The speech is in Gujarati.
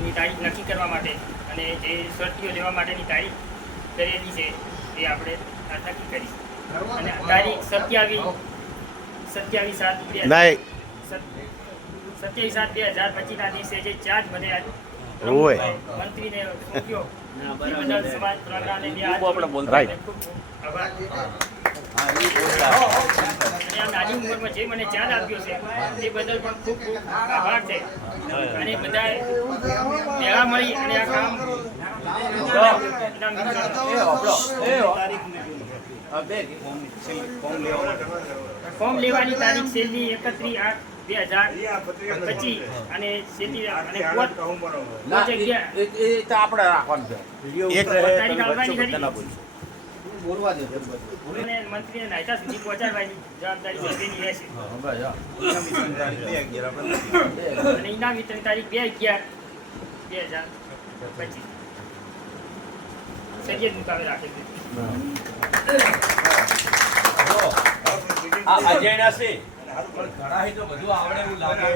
ની તારીખ નક્કી કરવા માટે અને જે શરતીઓ લેવા માટેની તારીખ કરેલી છે એ આપણે નક્કી કરી અને તારીખ સત્યાવીસ સત્યાવીસ સાત બે સત્યાવીસ સાત બે હજાર પચીસના દિવસે જે ચાર્જ બને મંત્રીને મૂક્યો સમાજ પ્રજ્ઞાને બે આપણે બોલતા. આભાર. અને આ નાની ઉંમરમાં જે મને ચાર્જ આપ્યો છે તે બદલ પણ ખૂબ ખૂબ આભાર છે અને બધાએ ભેળા મળી અને આ કામ ફોર્મ લેવાની તારીખ છેલ્લી એકત્રીસ આઠ બે હજાર પચીસ અને છેલ્લી અને એ- એ- એ તો આપણે રાખવાનું છે તારીખ આવવાની ખરી? બોલવા દે મંત્રીને નાયતા સુધી પહોંચાડવાની જવાબદારી સભ્યની રહેશે. અને ઇનામ વિતરણ તારીખ બે અગિયાર બે હજાર પચીસ. સૈયદ મુકામે રાખેલ આ અજયના છે પણ ઘણા તો બધું આવડે એવું લાગે.